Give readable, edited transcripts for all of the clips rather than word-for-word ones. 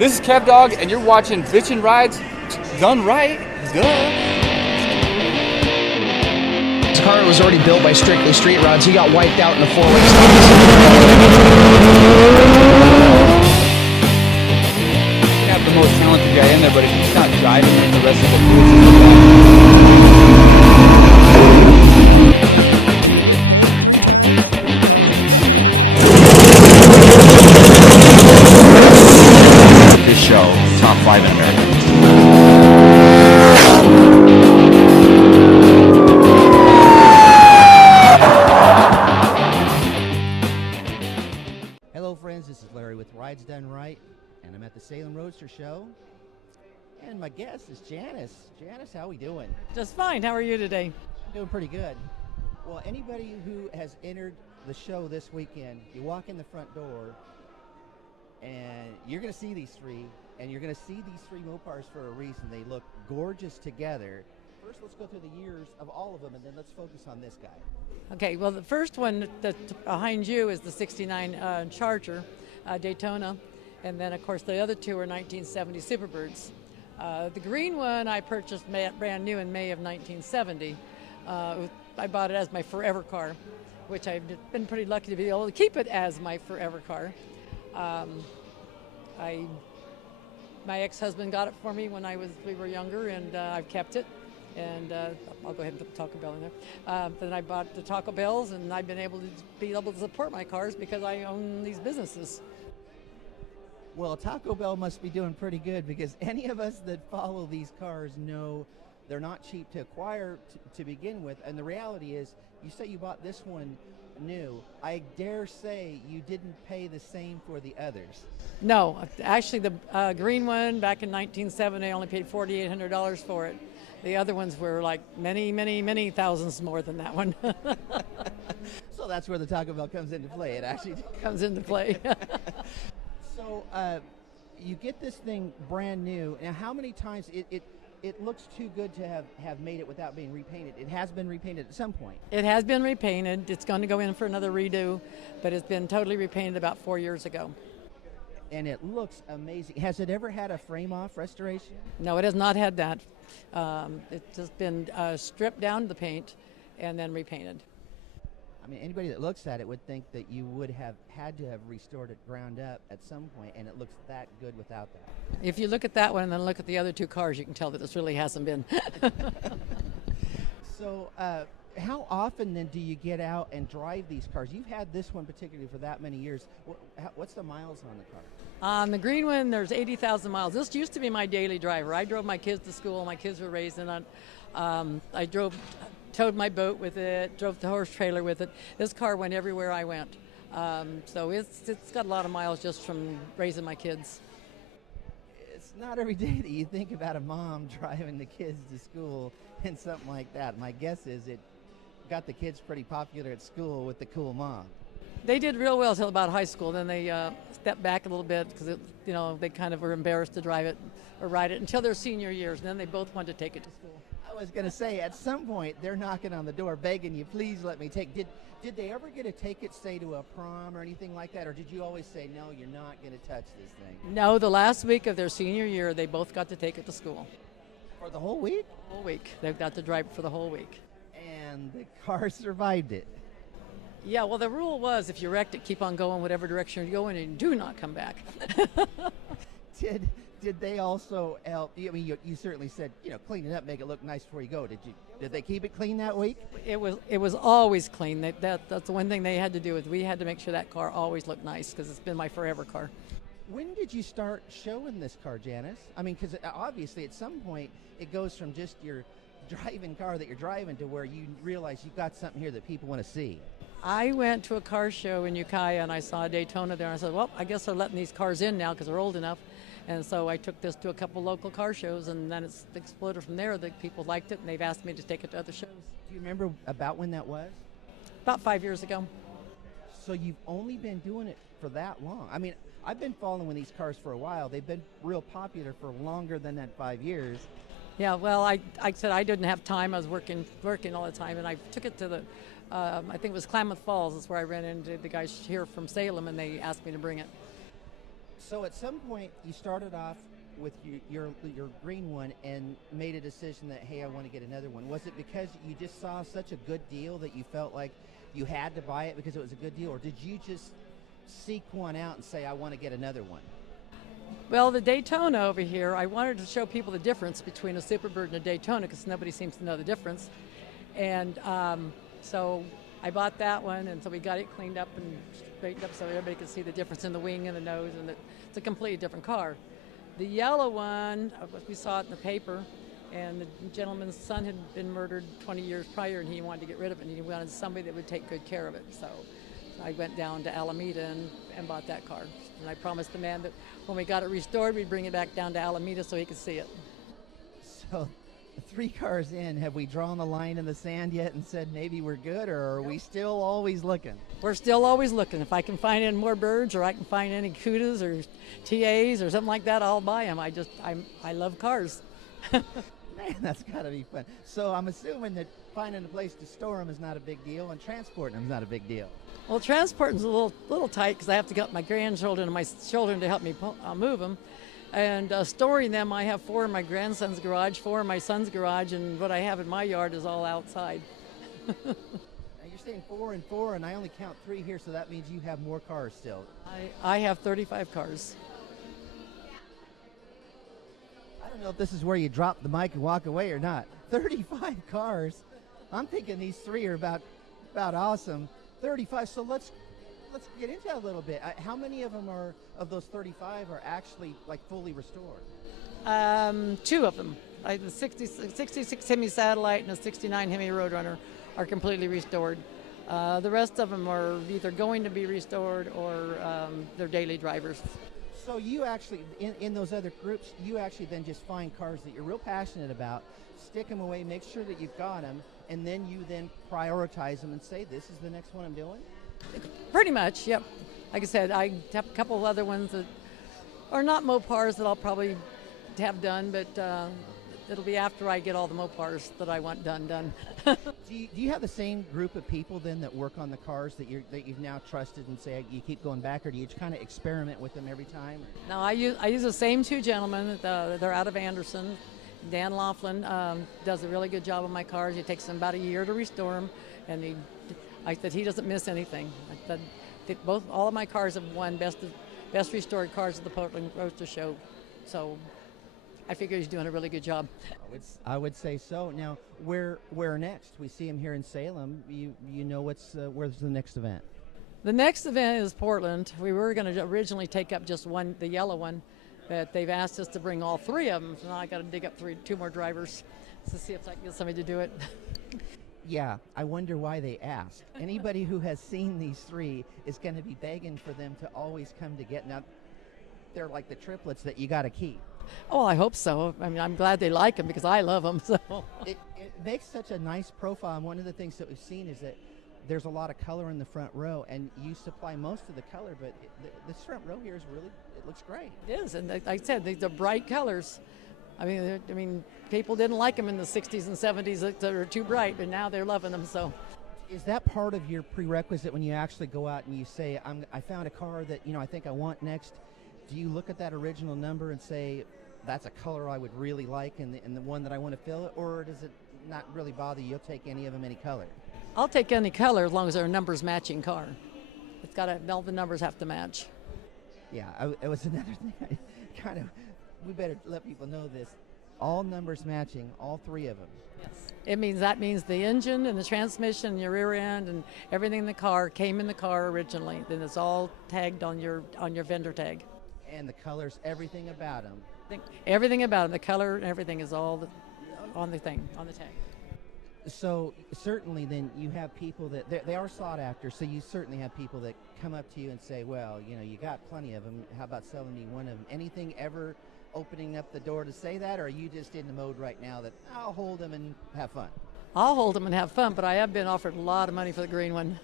This is Kev Dog, and you're watching Bitchin' Rides Done Right. Duh. This car was already built by Strictly Street Rods. He got wiped out in the four-way You have the most talented guy in there, but if he's not driving, then the rest of the crew is in the back. This show, top 5 in America. Hello friends, this is Larry with Rides Done Right, and I'm at the Salem Roadster Show, and my guest is Janice. Janice, how we doing? Just fine. How are you today? Doing pretty good. Well, anybody who has entered the show this weekend, you walk in the front door, and you're going to see these three, and you're going to see these three Mopars for a reason. They look gorgeous together. First, let's go through the years of all of them, and then let's focus on this guy. Okay, well, the first one that's behind you is the 69 Charger, Daytona, and then, of course, the other two are 1970 Superbirds. The green one I purchased brand new in May of 1970. I bought it as my forever car, which I've been pretty lucky to be able to keep it as my forever car. My ex-husband got it for me when we were younger, and I've kept it. And I'll go ahead and put the Taco Bell in there. Then I bought the Taco Bells, and I've been able to support my cars because I own these businesses. Well, Taco Bell must be doing pretty good, because any of us that follow these cars know they're not cheap to acquire to begin with. And the reality is, you say you bought this one new. I dare say you didn't pay the same for the others. No, actually the green one back in 1970, I only paid $4,800 for it. The other ones were like many, many, many thousands more than that one. So that's where the Taco Bell comes into play. It actually comes into play. So you get this thing brand new. Now, how many times it looks too good to have made it without being repainted? It has been repainted at some point. It has been repainted. It's going to go in for another redo, but it's been totally repainted about 4 years ago. And it looks amazing. Has it ever had a frame-off restoration? No, it has not had that. It's just been stripped down the paint and then repainted. I mean, anybody that looks at it would think that you would have had to have restored it ground up at some point, and it looks that good without that. If you look at that one and then look at the other two cars, you can tell that this really hasn't been. So how often then do you get out and drive these cars? You've had this one particularly for that many years. What's the miles on the car? On the green one, there's 80,000 miles. This used to be my daily driver. I drove my kids to school. My kids were raised in it. I towed my boat with it, drove the horse trailer with it. This car went everywhere I went. So it's got a lot of miles just from raising my kids. It's not every day that you think about a mom driving the kids to school and something like that. My guess is it got the kids pretty popular at school with the cool mom. They did real well until about high school. Then they stepped back a little bit because they kind of were embarrassed to drive it or ride it until their senior years. And then they both wanted to take it to school. I was going to say, at some point they're knocking on the door begging you, please let me take. Did they ever get to take it, say, to a prom or anything like that, or did you always say, no, you're not going to touch this thing? No, the last week of their senior year, they both got to take it to school. For the whole week? Whole week. They've got to drive it for the whole week. And the car survived it. Yeah, well, the rule was if you wrecked it, keep on going whatever direction you're going and do not come back. Did they also help? I mean, you certainly said, clean it up, make it look nice before you go. Did they keep it clean that week? It was always clean. That's the one thing they had to do. Is we had to make sure that car always looked nice because it's been my forever car. When did you start showing this car, Janice? I mean, because obviously at some point it goes from just your driving car that you're driving to where you realize you've got something here that people want to see. I went to a car show in Ukiah and I saw a Daytona there. And I said, well, I guess they're letting these cars in now because they're old enough. And so I took this to a couple local car shows, and then it's exploded from there. The people liked it, and they've asked me to take it to other shows. Do you remember about when that was? About 5 years ago. So you've only been doing it for that long. I mean, I've been following these cars for a while. They've been real popular for longer than that 5 years. Yeah, well, I said I didn't have time. I was working all the time, and I took it to the, I think it was Plymouth Falls. That's where I ran into the guys here from Salem, and they asked me to bring it. So at some point, you started off with your green one and made a decision that, hey, I want to get another one. Was it because you just saw such a good deal that you felt like you had to buy it because it was a good deal, or did you just seek one out and say, I want to get another one? Well, the Daytona over here, I wanted to show people the difference between a Superbird and a Daytona because nobody seems to know the difference. And so I bought that one, and so we got it cleaned up and straightened up so everybody could see the difference in the wing and the nose, and it's a completely different car. The yellow one, we saw it in the paper, and the gentleman's son had been murdered 20 years prior, and he wanted to get rid of it, and he wanted somebody that would take good care of it. So I went down to Alameda and bought that car. And I promised the man that when we got it restored, we'd bring it back down to Alameda so he could see it. So 3 cars in, have we drawn the line in the sand yet and said maybe we're good, or are we still always looking? We're still always looking. If I can find any more birds, or I can find any Cudas or TAs or something like that, I'll buy them. I love cars. Man, that's got to be fun. So I'm assuming that finding a place to store them is not a big deal, and transporting them is not a big deal. Well, transporting's a little tight because I have to get my grandchildren and my children to help me move them. And storing them, I have 4 in my grandson's garage, 4 in my son's garage, and what I have in my yard is all outside. Now you're saying 4 and 4, and I only count 3 here, so that means you have more cars still. I have 35 cars. I don't know if this is where you drop the mic and walk away or not. 35 cars. I'm thinking these 3 are about awesome. 35. So let's get into that a little bit. How many of them of those 35 are actually like fully restored? 2 of them. Like the 66 Hemi Satellite and the 69 Hemi Roadrunner are completely restored. The rest of them are either going to be restored or they're daily drivers. So you actually, in those other groups, you actually then just find cars that you're real passionate about, stick them away, make sure that you've got them, and then you then prioritize them and say, this is the next one I'm doing? Pretty much, yep. Like I said, I have a couple of other ones that are not Mopars that I'll probably have done, but it'll be after I get all the Mopars that I want done. Do you have the same group of people then that work on the cars that you've now trusted and say you keep going back, or do you kind of experiment with them every time? No, I use the same 2 gentlemen. They're out of Anderson. Dan Laughlin does a really good job on my cars. It takes him about a year to restore them, and he doesn't miss anything. All of my cars have won best restored cars at the Plymouth Roadster Show, so I figure he's doing a really good job. I would say so. Now, where next? We see him here in Salem. You know where's the next event? The next event is Portland. We were going to originally take up just one, the yellow one, but they've asked us to bring all 3 of them. So now I got to dig up 2 more drivers to see if I can get somebody to do it. Yeah, I wonder why they asked. Anybody who has seen these 3 is going to be begging for them to always come to get. Now, they're like the triplets that you got to keep. Oh, I hope so. I mean, I'm glad they like them because I love them. So it makes such a nice profile. And one of the things that we've seen is that there's a lot of color in the front row, and you supply most of the color, but this front row here it looks great. It is, and like I said, they're bright colors. I mean, people didn't like them in the 60s and 70s. They were too bright, but now they're loving them. So, is that part of your prerequisite when you actually go out and you say, I found a car that I think I want next? Do you look at that original number and say, that's a color I would really like and the one that I want to fill it, or does it not really bother you? You'll take any of them, any color? I'll take any color as long as they're a numbers matching car. It's got all the numbers have to match. Yeah, it was another thing. We better let people know this. All numbers matching, all 3 of them. Yes. That means the engine and the transmission and your rear end and everything in the car came in the car originally. Then it's all tagged on your vendor tag. And the colors, everything about them. Everything about them, the color and everything is all on the thing, on the tag. So certainly then you have people that they are sought after, so you certainly have people that come up to you and say, well, you got plenty of them, how about selling me one of them? Anything ever opening up the door to say that, or are you just in the mode right now that I'll hold them and have fun? I'll hold them and have fun, but I have been offered a lot of money for the green one.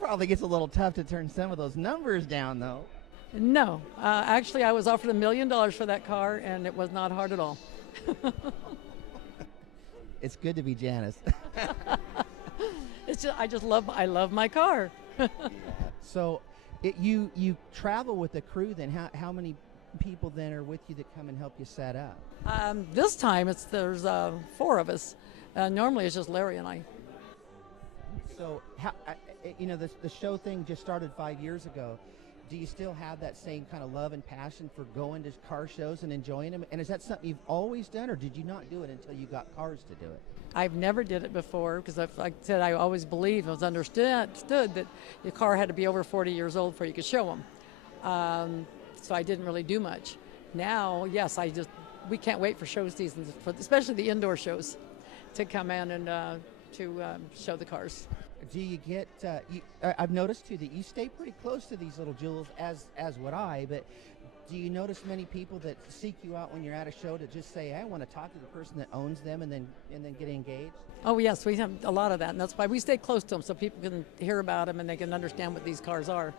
Probably gets a little tough to turn some of those numbers down, though. No. Actually, I was offered $1 million for that car, and it was not hard at all. It's good to be Janice. I love my car. So You travel with a crew then. How many people then are with you that come and help you set up? This time there's 4 of us. Normally it's just Larry and I. So, the show thing just started 5 years ago. Do you still have that same kind of love and passion for going to car shows and enjoying them? And is that something you've always done, or did you not do it until you got cars to do it? I've never did it before because, like I said, I always believed, it was understood that your car had to be over 40 years old before you could show them. So I didn't really do much. Now, yes, we can't wait for show seasons, especially the indoor shows, to come in and to show the cars. Do you get? I've noticed too that you stay pretty close to these little jewels, as would I. But do you notice many people that seek you out when you're at a show to just say, "I want to talk to the person that owns them," and then get engaged? Oh yes, we have a lot of that, and that's why we stay close to them so people can hear about them and they can understand what these cars are.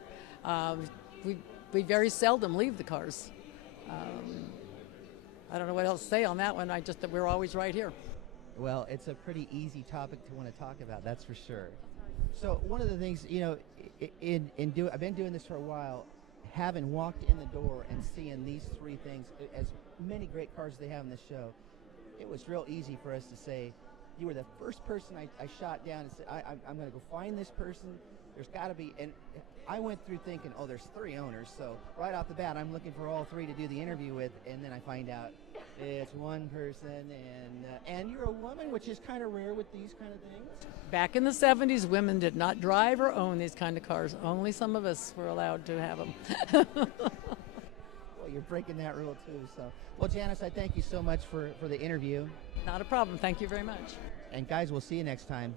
We very seldom leave the cars. I don't know what else to say on that one. That we're always right here. Well, it's a pretty easy topic to want to talk about, that's for sure. So one of the things, I've been doing this for a while, having walked in the door and seeing these 3 things, as many great cars they have in this show, it was real easy for us to say, you were the first person I shot down and said, I'm going to go find this person. There's got to be, and I went through thinking, there's 3 owners, so right off the bat, I'm looking for all 3 to do the interview with, and then I find out it's one person, and you're a woman, which is kind of rare with these kind of things. Back in the 70s, women did not drive or own these kind of cars. Only some of us were allowed to have them. Well, you're breaking that rule too. So, well, Janice, I thank you so much for the interview. Not a problem. Thank you very much. And guys, we'll see you next time.